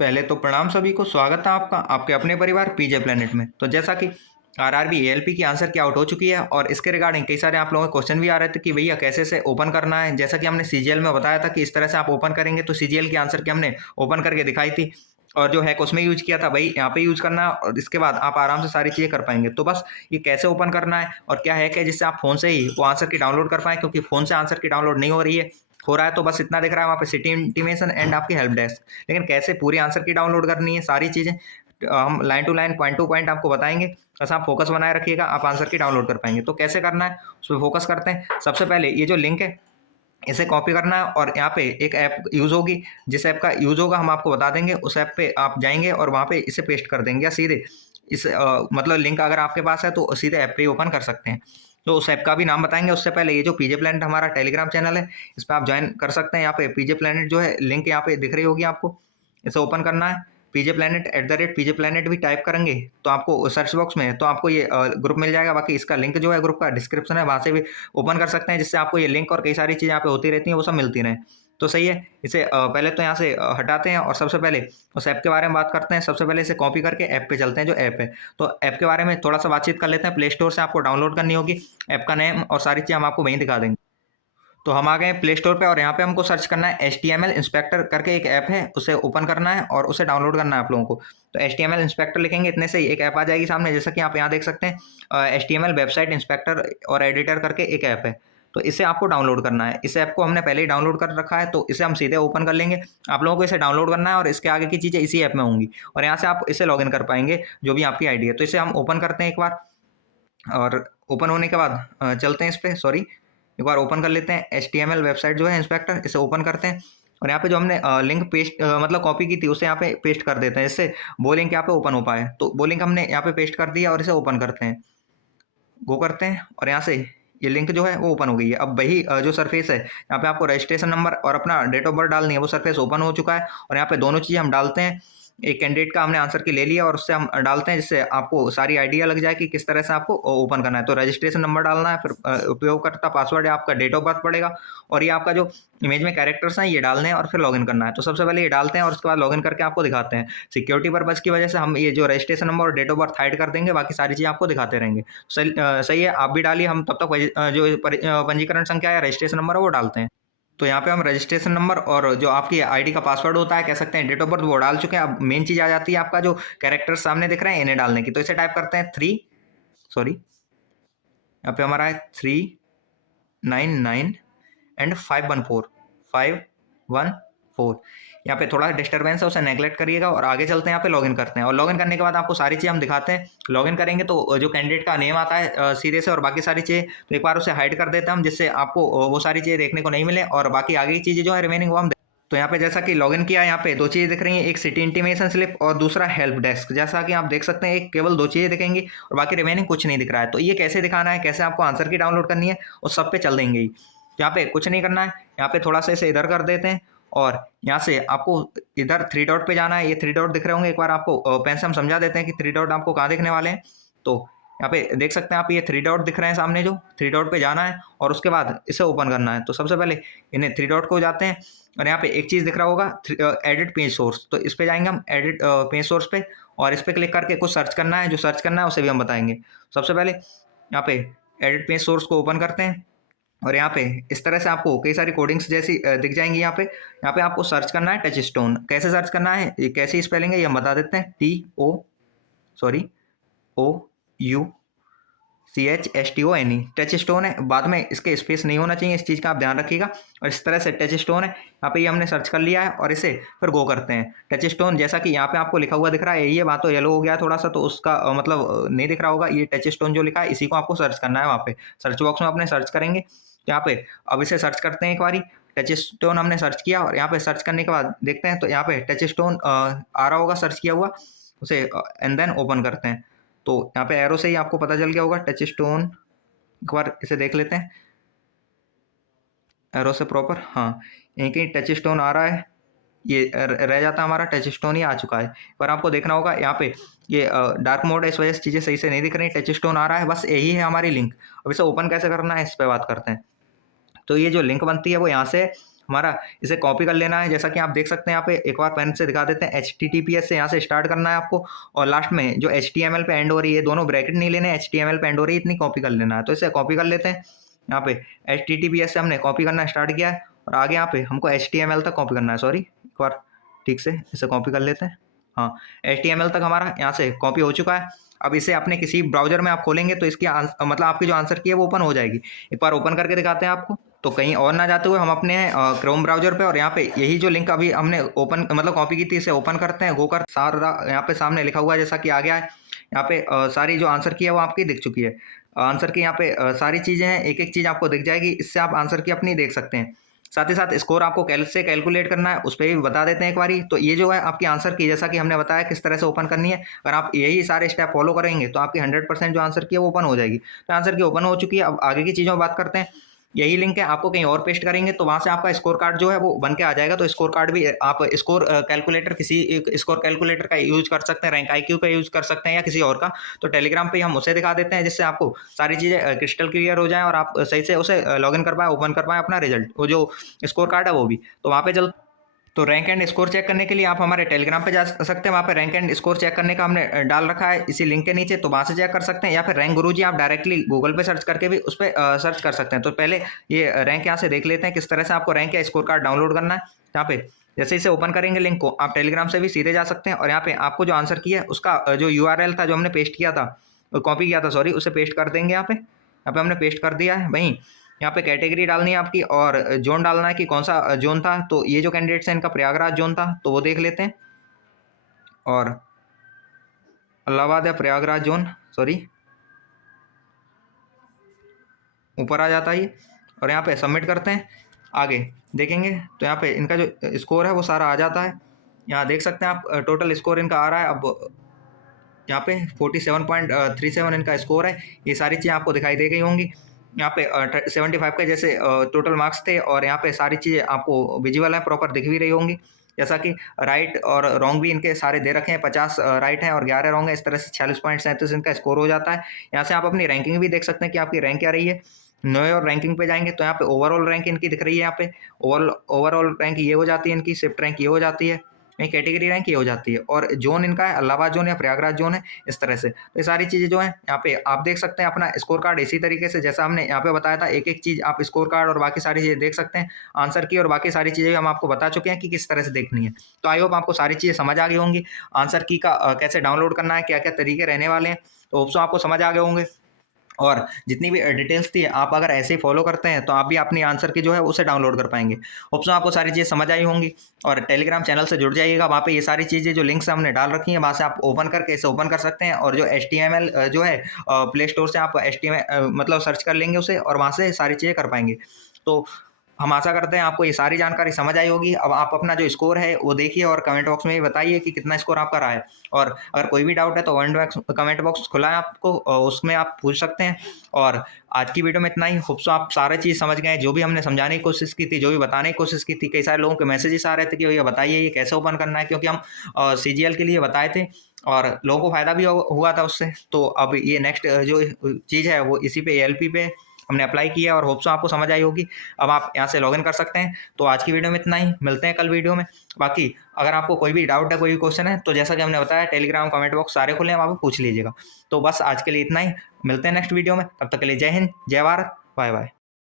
पहले तो प्रणाम सभी को, स्वागत है आपका आपके अपने परिवार पीजे प्लेनेट में। तो जैसा कि आरआरबी एएलपी की आंसर की आउट हो चुकी है और इसके रिगार्डिंग कई सारे आप लोगों के क्वेश्चन भी आ रहे थे कि भैया कैसे से ओपन करना है। जैसा कि हमने सीजीएल में बताया था कि इस तरह से आप ओपन करेंगे, तो सीजीएल की आंसर की हमने ओपन करके दिखाई थी और जो हैक उसमें यूज किया था भाई यहाँ पे यूज करना है और इसके बाद आप आराम से सारी चीजें कर पाएंगे। तो बस ये कैसे ओपन करना है और क्या हैक है जिससे आप फोन से ही वो आंसर की डाउनलोड कर पाए, क्योंकि फोन से आंसर की डाउनलोड नहीं हो रही है, हो रहा है तो बस इतना दिख रहा है वहाँ पे सिटी इंटीमेशन एंड आपकी हेल्प डेस्क। लेकिन कैसे पूरी आंसर की डाउनलोड करनी है सारी चीज़ें हम line to line point to point आपको बताएंगे। बस आप फोकस बनाए रखिएगा, आप आंसर की डाउनलोड कर पाएंगे। तो कैसे करना है उस पर फोकस करते हैं। सबसे पहले ये जो लिंक है इसे कॉपी करना है और यहाँ पे एक ऐप यूज़ होगी, जिस ऐप का यूज़ होगा हम आपको बता देंगे। उस ऐप पे आप जाएंगे और वहाँ पे इसे पेस्ट कर देंगे या सीधे इस मतलब लिंक अगर आपके पास है तो सीधे ऐप पे ही ओपन कर सकते हैं। तो उस ऐप का भी नाम बताएंगे। उससे पहले ये जो पीजे प्लेनेट हमारा टेलीग्राम चैनल है, इस पर आप ज्वाइन कर सकते हैं। यहाँ पे पीजे प्लेनेट जो है लिंक यहाँ पे दिख रही होगी आपको, इसे ओपन करना है। पीजे प्लेनेट @पीजे प्लेनेट भी टाइप करेंगे तो आपको सर्च बॉक्स में तो आपको ये ग्रुप मिल जाएगा। बाकी इसका लिंक जो है ग्रुप का डिस्क्रिप्शन है, वहाँ से भी ओपन कर सकते हैं, जिससे आपको ये लिंक और कई सारी चीज़ें यहाँ पे होती रहती हैं वो सब मिलती रहें। तो सही है। इसे पहले तो यहाँ से हटाते हैं और सबसे पहले उस ऐप के बारे में बात करते हैं। सबसे पहले इसे कॉपी करके ऐप पे चलते हैं जो ऐप है। तो ऐप के बारे में थोड़ा सा बातचीत कर लेते हैं। प्ले स्टोर से आपको डाउनलोड करनी होगी। ऐप का नेम और सारी चीज़ हम आपको वहीं दिखा देंगे। तो हम आ गए प्ले स्टोर पे और यहाँ पे हमको सर्च करना है HTML इंस्पेक्टर करके एक ऐप है, उसे ओपन करना है और उसे डाउनलोड करना है आप लोगों को। तो HTML इंस्पेक्टर लिखेंगे, इतने से ही एक ऐप आ जाएगी सामने, जैसा कि आप यहाँ देख सकते हैं। HTML वेबसाइट इंस्पेक्टर और एडिटर करके एक ऐप है। तो इसे आपको डाउनलोड करना है। इस ऐप को हमने पहले ही डाउनलोड कर रखा है, तो इसे हम सीधे ओपन कर लेंगे। आप लोगों को इसे डाउनलोड करना है और इसके आगे की चीज़ें इसी ऐप में होंगी और यहाँ से आप इसे लॉगिन कर पाएंगे जो भी आपकी आईडी है। तो इसे हम ओपन करते हैं एक बार और ओपन होने के बाद चलते हैं इस पे, सॉरी एक बार ओपन कर लेते हैं। HTML वेबसाइट जो है इंस्पेक्टर, इसे ओपन करते हैं और यहाँ पे जो हमने लिंक पेस्ट मतलब कॉपी की थी उसे यहाँ पे पेस्ट कर देते हैं, जिससे वो लिंक यहाँ पे ओपन हो पाए। तो वो लिंक हमने यहाँ पे पेस्ट कर दिया और इसे ओपन करते हैं, गो करते हैं और यहाँ से ये लिंक जो है वो ओपन हो गई है। अब वही जो सरफेस है यहाँ पे आपको रजिस्ट्रेशन नंबर और अपना डेट ऑफ बर्थ डालनी है, वो सरफेस ओपन हो चुका है और यहाँ पे दोनों चीज़ें हम डालते हैं। एक कैंडिडेट का हमने आंसर की ले लिया और उससे हम डालते हैं, जिससे आपको सारी आइडिया लग जाए कि किस तरह से आपको ओपन करना है। तो रजिस्ट्रेशन नंबर डालना है, फिर उपयोगकर्ता पासवर्ड है, आपका डेट ऑफ बर्थ पड़ेगा और ये आपका जो इमेज में कैरेक्टर्स हैं ये डालने हैं और फिर लॉगिन करना है। तो सबसे पहले ये डालते हैं और उसके बाद लॉगिन करके आपको दिखाते हैं। सिक्योरिटी पर्पज की वजह से हम ये जो रजिस्ट्रेशन नंबर और डेट ऑफ बर्थ हाइड कर देंगे, बाकी सारी चीज़ें आपको दिखाते रहेंगे। सही है, आप भी डालिए। हम तब तक पंजीकरण संख्या या रजिस्ट्रेशन नंबर है वो डालते हैं। तो यहाँ पे हम रजिस्ट्रेशन नंबर और जो आपकी आईडी का पासवर्ड होता है, कह सकते हैं डेट ऑफ बर्थ, वो डाल चुके हैं। अब मेन चीज़ आ जाती है आपका जो कैरेक्टर सामने दिख रहे हैं इन्हें डालने की। तो इसे टाइप करते हैं यहाँ पे हमारा है 399 एंड 514 यहाँ पे थोड़ा डिस्टर्बेंस है, उसे नेगलेक्ट करिएगा और आगे चलते हैं। यहाँ पे लॉगिन करते हैं और लॉगिन करने के बाद आपको सारी चीज़ हम दिखाते हैं। लॉगिन करेंगे तो जो कैंडिडेट का नेम आता है सीधे से और बाकी सारी चीज़ें, तो एक बार उसे हाइड कर देते हैं हम, जिससे आपको वो सारी चीज़ें देखने को नहीं मिले और बाकी आगे की चीज़ें जो है रिमेनिंग वो हम तो यहाँ पे जैसा कि लॉगिन किया, यहाँ पे दो चीज़ें दिख रही हैं, एक सिटी इंटीमेशन स्लिप और दूसरा हेल्प डेस्क। जैसा कि आप देख सकते हैं एक केवल दो चीज़ें दिखेंगी और बाकी रिमेनिंग कुछ नहीं दिख रहा है। तो ये कैसे दिखाना है, कैसे आपको आंसर की डाउनलोड करनी है, उस सब पे चल देंगे ही। तो यहाँ पे कुछ नहीं करना है, यहाँ पे थोड़ा सा इसे इधर कर देते हैं और यहाँ से आपको इधर थ्री डॉट पे जाना है। ये थ्री डॉट दिख रहे होंगे, एक बार आपको पेन से हम समझा देते हैं कि थ्री डॉट आपको कहाँ दिखने वाले हैं। तो यहाँ पे देख सकते हैं आप, ये थ्री डॉट दिख रहे हैं सामने, जो थ्री डॉट पे जाना है और उसके बाद इसे ओपन करना है। तो सबसे पहले इन्हें थ्री डॉट को जाते हैं और यहाँ पे एक चीज़ दिख रहा होगा एडिट पेज सोर्स, तो इस पे जाएंगे हम एडिट पेज सोर्स पे और इस पे क्लिक करके कुछ सर्च करना है, जो सर्च करना है उसे भी हम बताएंगे। सबसे पहले यहाँ पे एडिट पेज सोर्स को ओपन करते हैं और यहाँ पे इस तरह से आपको कई सारी कोडिंग्स जैसी दिख जाएंगी। यहाँ पे आपको सर्च करना है टच स्टोन। कैसे सर्च करना है, ये कैसी स्पेलिंग है ये हम बता देते हैं। TOUCHSTONE टच स्टोन है, बाद में इसके स्पेस नहीं होना चाहिए, इस चीज़ का आप ध्यान रखिएगा। और इस तरह से टच स्टोन है, यहाँ पे ये हमने सर्च कर लिया है और इसे फिर गो करते हैं। टच स्टोन जैसा कि यहाँ पे आपको लिखा हुआ दिख रहा है, ये बात तो येलो हो गया थोड़ा सा, तो उसका मतलब नहीं दिख रहा होगा। ये टच स्टोन जो लिखा है इसी को आपको सर्च करना है। वहाँ पे सर्च बॉक्स में अपने सर्च करेंगे। तो यहाँ पे अब इसे सर्च करते हैं एक बारी। टच स्टोन हमने सर्च किया और यहाँ पे सर्च करने के बाद देखते हैं तो यहाँ पे टच स्टोन आ रहा होगा सर्च किया हुआ, उसे एंड देन ओपन करते हैं। तो यहाँ पे एरो से ही आपको पता चल गया होगा टच स्टोन, एक बार इसे देख लेते हैं एरो से प्रॉपर। हाँ, यहीं कहीं टच स्टोन आ रहा है, ये रह जाता हमारा टच स्टोन ही आ चुका है। पर आपको देखना होगा यहाँ पे ये डार्क मोड है, इस वजह से चीज़ें सही से नहीं दिख रही। टच स्टोन आ रहा है, बस यही है हमारी लिंक। अब इसे ओपन कैसे करना है इस पर बात करते हैं। तो ये जो लिंक बनती है वो यहाँ से हमारा इसे कॉपी कर लेना है। जैसा कि आप देख सकते हैं यहाँ पे, एक बार पेन से दिखा देते हैं। HTTPS से यहाँ से स्टार्ट करना है आपको, और लास्ट में जो HTML पे एंड हो रही है, दोनों ब्रैकेट नहीं लेने, HTML पे एंड हो रही है, इतनी कॉपी कर लेना है। तो इसे कॉपी कर लेते हैं। यहाँ पे HTTPS से हमने कॉपी करना स्टार्ट किया है, और आगे यहाँ पे हमको HTML तक कॉपी करना है। सॉरी, एक बार ठीक से इसे कॉपी कर लेते हैं। हाँ, HTML तक हमारा यहाँ से कॉपी हो चुका है। अब इसे अपने किसी ब्राउजर में आप खोलेंगे तो इसकी मतलब आपकी जो आंसर की है वो ओपन हो जाएगी। एक बार ओपन करके दिखाते हैं आपको। तो कहीं और ना जाते हुए हम अपने क्रोम ब्राउजर पे, और यहाँ पे यही जो लिंक अभी हमने ओपन मतलब कॉपी की थी, इसे ओपन करते हैं। गो कर सारा यहाँ पे सामने लिखा हुआ है, जैसा कि आ गया है। यहाँ पे सारी जो आंसर की है वो आपकी दिख चुकी है। आंसर की यहाँ पे सारी चीज़ें हैं, एक एक चीज़ आपको दिख जाएगी। इससे आप आंसर की अपनी देख सकते हैं। साथ ही साथ स्कोर आपको से कैलकुलेट करना है, उस पर भी बता देते हैं एक बारी। तो ये जो है आपकी आंसर की, जैसा कि हमने बताया किस तरह से ओपन करनी है, अगर आप यही सारे स्टेप फॉलो करेंगे तो आपकी 100% जो आंसर की है वो ओपन हो जाएगी। तो आंसर की ओपन हो चुकी है। अब आगे की चीज़ों में बात करते हैं। यही लिंक है, आपको कहीं और पेस्ट करेंगे तो वहाँ से आपका स्कोर कार्ड जो है वो बन के आ जाएगा। तो स्कोर कार्ड भी आप स्कोर कैलकुलेटर, किसी एक स्कोर कैलकुलेटर का यूज कर सकते हैं, रैंक IQ का यूज कर सकते हैं, या किसी और का। तो टेलीग्राम पे हम उसे दिखा देते हैं, जिससे आपको सारी चीज़ें क्रिस्टल क्लियर हो जाए और आप सही से उसे लॉगिन कर पाए, ओपन कर पाए अपना रिजल्ट, वो जो स्कोर कार्ड है वो भी। तो वहाँ पे चल तो रैंक एंड स्कोर चेक करने के लिए आप हमारे टेलीग्राम पे जा सकते हैं। वहाँ पे रैंक एंड स्कोर चेक करने का हमने डाल रखा है इसी लिंक के नीचे, तो वहाँ से चेक कर सकते हैं। या फिर रैंक गुरुजी आप डायरेक्टली गूगल पे सर्च करके भी उस पर सर्च कर सकते हैं। तो पहले ये रैंक यहाँ से देख लेते हैं किस तरह से आपको रैंक या स्कोर कार्ड डाउनलोड करना है। यहाँ पे जैसे इसे ओपन करेंगे लिंक को, आप टेलीग्राम से भी सीधे जा सकते हैं, और यहाँ पे आपको जो आंसर किया है उसका जो URL था, जो हमने पेस्ट किया था, कॉपी किया था सॉरी, उसे पेस्ट कर देंगे। यहाँ पे हमने पेस्ट कर दिया है। वहीं यहाँ पे कैटेगरी डालनी है आपकी, और जोन डालना है कि कौन सा जोन था। तो ये जो कैंडिडेट्स हैं इनका प्रयागराज जोन था, तो वो देख लेते हैं। और इलाहाबाद या प्रयागराज जोन, सॉरी, ऊपर आ जाता है ये। और यहाँ पे सबमिट करते हैं। आगे देखेंगे तो यहाँ पे इनका जो स्कोर है वो सारा आ जाता है। यहाँ देख सकते हैं आप, टोटल स्कोर इनका आ रहा है। अब यहाँ पे 47.37 इनका स्कोर है। ये सारी चीज़ें आपको दिखाई दे गई होंगी। यहाँ पे 75 के जैसे टोटल मार्क्स थे, और यहाँ पे सारी चीज़ें आपको विजुअल है, प्रॉपर दिख भी रही होंगी। जैसा कि राइट और रॉन्ग भी इनके सारे दे रखे हैं। 50 राइट हैं और 11 रॉन्ग है। इस तरह से 46.37 इनका स्कोर हो जाता है। यहाँ से आप अपनी रैंकिंग भी देख सकते हैं कि आपकी रैंक क्या रही है। नो और रैंकिंग पे जाएंगे तो यहाँ पे ओवरऑल रैंक इनकी दिख रही है। यहाँ पे ओवरऑल रैंक ये हो जाती है इनकी, शिफ्ट रैंक ये हो जाती है, कैटेगरी रैंक ये हो जाती है, और जोन इनका है इलाहाबाद जोन या प्रयागराज जोन है, इस तरह से। तो ये सारी चीज़ें जो है यहाँ पे आप देख सकते हैं अपना स्कोर कार्ड इसी तरीके से, जैसा हमने यहाँ पे बताया था। एक एक चीज़ आप स्कोर कार्ड और बाकी सारी चीज़ें देख सकते हैं। आंसर की और बाकी सारी चीज़ें हम आपको बता चुके हैं कि किस तरह से देखनी है। तो आई होप आपको सारी चीज़ें समझ आ गई होंगी। आंसर की का कैसे डाउनलोड करना है, क्या क्या तरीके रहने वाले हैं, तो होप सो आपको समझ आ गए होंगे। और जितनी भी डिटेल्स थी, आप अगर ऐसे ही फॉलो करते हैं तो आप भी अपनी आंसर की जो है उसे डाउनलोड कर पाएंगे। होप्स आपको सारी चीज़ें समझ आई होंगी। और टेलीग्राम चैनल से जुड़ जाइएगा, वहाँ पे ये सारी चीज़ें जो लिंक्स हमने डाल रखी हैं, वहाँ से आप ओपन करके इसे ओपन कर सकते हैं। और जो HTML जो है प्ले स्टोर से आप HTML मतलब सर्च कर लेंगे उसे, और वहाँ से सारी चीज़ें कर पाएंगे। तो हम आशा करते हैं आपको ये सारी जानकारी समझ आई होगी। अब आप अपना जो स्कोर है वो देखिए, और कमेंट बॉक्स में भी बताइए कि कितना स्कोर आपका रहा है। और अगर कोई भी डाउट है तो कमेंट बॉक्स खुला है आपको, उसमें आप पूछ सकते हैं। और आज की वीडियो में इतना ही। होप सो आप सारी चीज़ समझ गए, जो भी हमने समझाने की कोशिश की थी, जो भी बताने की कोशिश की थी। कई सारे लोगों के मैसेजेस आ रहे थे कि भैया बताइए ये कैसे ओपन करना है, क्योंकि हम CGL के लिए बताए थे और लोगों को फ़ायदा भी हुआ था उससे। तो अब ये नेक्स्ट जो चीज़ है वो इसी पे ALP पे हमने अप्लाई किया है, और होप सो आपको समझ आई होगी। अब आप यहाँ से लॉगिन कर सकते हैं। तो आज की वीडियो में इतना ही, मिलते हैं कल वीडियो में। बाकी अगर आपको कोई भी डाउट है, कोई भी क्वेश्चन है, तो जैसा कि हमने बताया टेलीग्राम कमेंट बॉक्स सारे खुले हैं, वहाँ पे पूछ लीजिएगा। तो बस आज के लिए इतना ही, मिलते हैं नेक्स्ट वीडियो में। तब तक के लिए जय हिंद, जय भारत, बाय बाय।